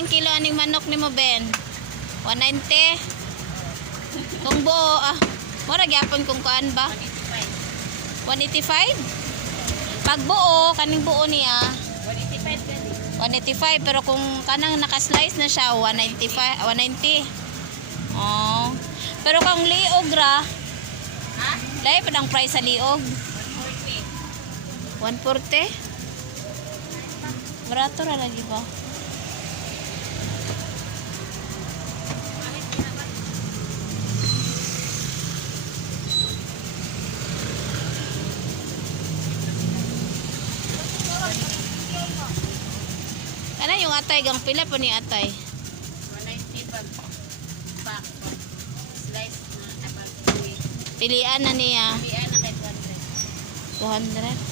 Pilang kilo aning manok ni mo, Ben? 190? Kung buo, ah. Mura gyapon kung kuan ba? 185? Pag buo, kaning buo niya, 185 pero kung kanang naka-slice na siya 195 190 oh pero kung liog ra Ha? lahi pa ang price sa liog 140. 140 barato ra lagi ba Kana yung atay gang pila po ni atay 190 pag pack. Slice na abang pilian na niya Biya na kay 200. 200